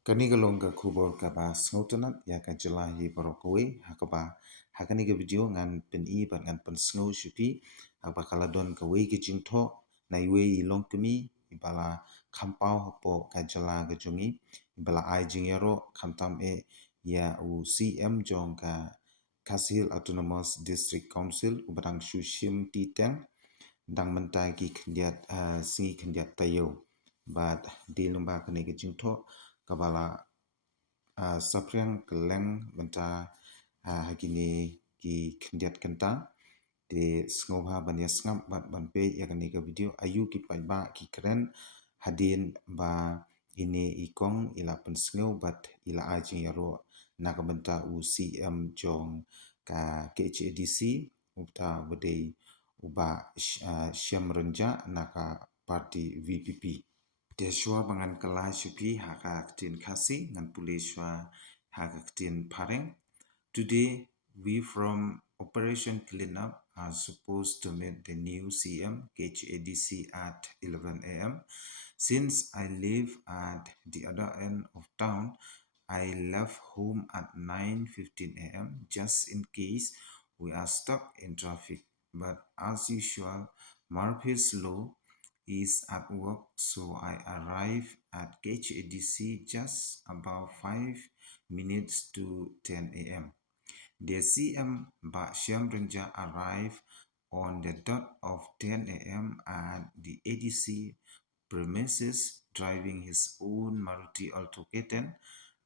Kani galong ka khubor ka ba sngotanat ya ka jela iabaroh KIWEI hakaba hakani ka video ngan pyni bat ngan pen sngo shupi hakba kaladon KIWEI ke jingtho na iwe ilong kemi ibala khampau hapo ka jela ka jongi ibala ai jingyaro khamtam ya u CM jong ka Kasil Autonomous District Council ubadang shushim titeng dang mentai ki khendiat singi khendiat tayo bat di lumba kani ke jingtho kabala sapriang keleng benta hakini ki khendiat kenta de sngoba banya SNGAP bat banpe yakani ka video ayu ki paiba ki keren hadin ba ini ikong ila pensngeu bat ila ajing yaro nakabenta UCM jong ka KHADC ubta bedei uba Shemborlang naka parti VPP Deswa bangan kelai shupi haka ktien khasi ngan puliswa haka ktien pareng. Today we from Operation Cleanup are supposed to meet the new CM KHADC at 11 a.m. Since I live at the other end of town, I left home at 9:15 a.m. just in case we are stuck in traffic. But as usual, Murphy's Law is at work, so I arrive at KHADC just about 5 minutes to 10 a.m. The CM Ba Shemborlang arrived on the dot of 10 a.m. at the ADC premises driving his own Maruti Alto ktien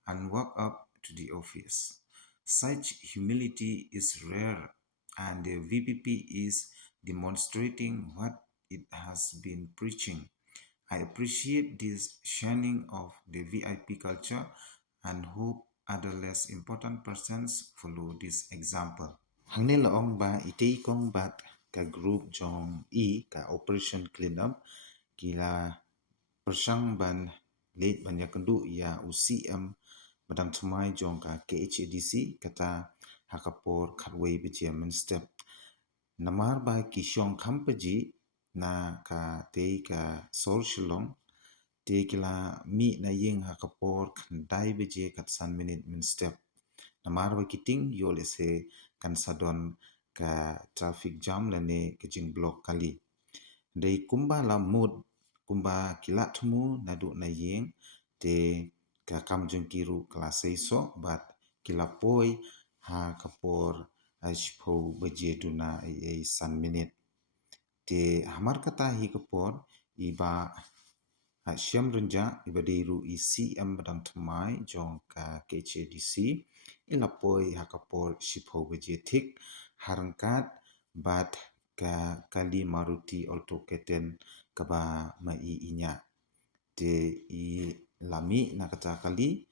and walk up to the office. Such humility is rare and the VPP is demonstrating what it has been preaching. I appreciate this shining of the VIP culture and hope other less important persons follow this example. Hangne laong ba itei kong bat ka group jong ka Operation Cleanup kila persang ban late banyak kendu ya UCM badang tumai jong ka KHADC kata hakapor KIWEI bejaman step namar ba kisyong kampaji na ka te ka sol shilong te kila mi na yeng hakapor kandai beje kat san minute min step namar ba kiting yol ese kan sadon ka traffic jam lane kejing blok kali dei kumba la mood kumba kila tumu nadu na yeng te ka kam jong kiru klase so bat kila poi ha kapor ashpo beje duna san minute te hamar kata hi kapor iba Shemborlang ibadiru CM badang tumai jong ka KHADC ilapoi hakapor shipo beje tik harangkat bat ka kali Maruti Alto ktien kaba mai inya te i lami nakata kali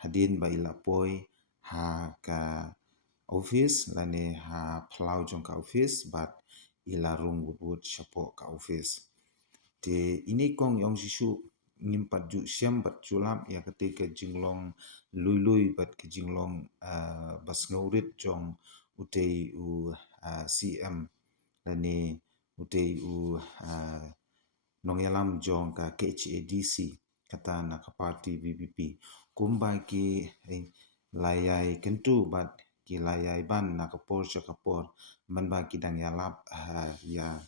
hadin ba ilapoi ha ka office lane ha plau jong ka office bat ilarung wud shapo ka office te ini kong yong shishu nimpat ju syam bat julam ya ketika jinglong lui bat ke jinglong bas ngaurit jong utei u CM lani utei u nongyalam jong ka KHADC kata na ka parti VPP kumba ki layai kentu bat ki layai ban na kapor kapor man ba ki dang yalap ya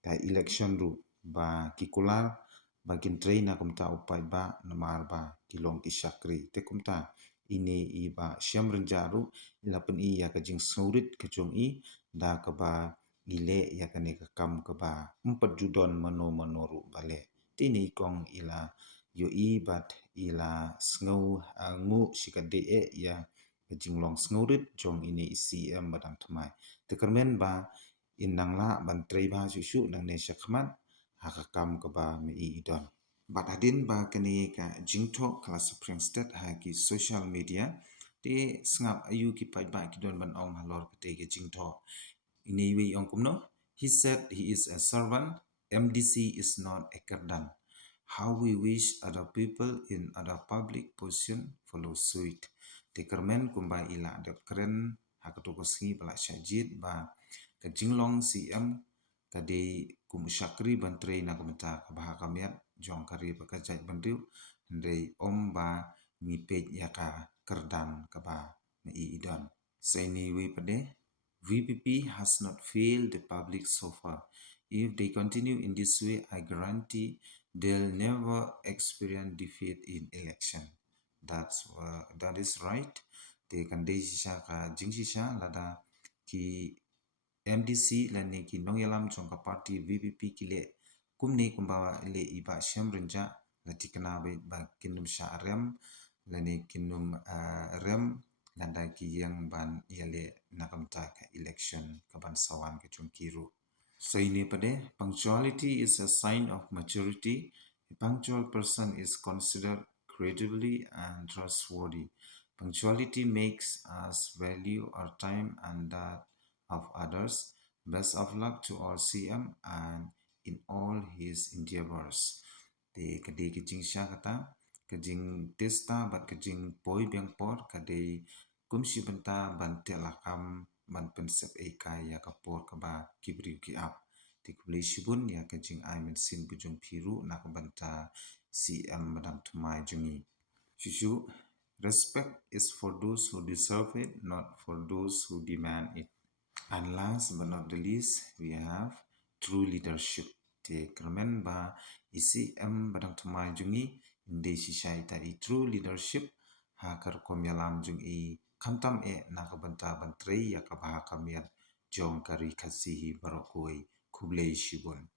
ka election ru ba kikular bakin train na kumta upai ba namar ba kilong kisakri te kumta ini iba Shemborlang jaru ilapen i ya kajing surit kejong i da kaba ile ya kane ka KAM kaba empat judon manoru bale tini kong ila yo i bat ila sngow ngu sikade ya kajinglong sngorit jong ini CM badang tumai tekermen ba indang la ban trei ba susu nang ne syakmat haka KAM kaba mi idon bat hadin ba kani ka jingtho kala spring state ha ki social media te SNGAP ayu ki pai ba ki don ban ong halor kate ke jingtho ini wi ong kumno he said he is a servant MDC is not a kerdan how we wish other people in other public position follow suit te kermen kumba ila dep keren hakatokosngi bala syajid ba ka jinglong CM kadei kumusakri bantrei na kumenta kabahakamiat jong kari bakajai bandriu ndei om ba ngipet yaka kerdan kaba na idon. So anyway pade, VPP has not failed the public so far. If they continue in this way, I guarantee they'll never experience defeat in election. That is right. Te kandai shisha ka jing shisha lada ki MDC lani ki nongyalam chongka party VPP kile kumni kumbawa ile iba Shemrenja lati kenabe ba kinum sha rem lani kinum rem landa ki yang ban yale nakamta ka election kaban sawan ke chungkiru. So ini pade, punctuality is a sign of maturity. A punctual person is considered credibly and trustworthy. Punctuality makes us value our time and that of others. Best of luck to our CM and in all his endeavors. Te kade kijing sya kata, kijing testa bat kijing poi biang por kade kumsi benta ban telakam ban pensep eka ya kapor kaba kibri ki up. Te kubli shibun ya kijing aimen sin bujung piru nak benta CM madam tumai jungi. Shushu, respect is for those who deserve it, not for those who demand it. And last but not the least, we have true leadership. Te kermen ba isi badang tumai jungi inde shisha ita I true leadership ha kar komyalam jungi kamtam nakabanta bantrei yakabha kamiat jong kari kasihi barokoi kublei shibun.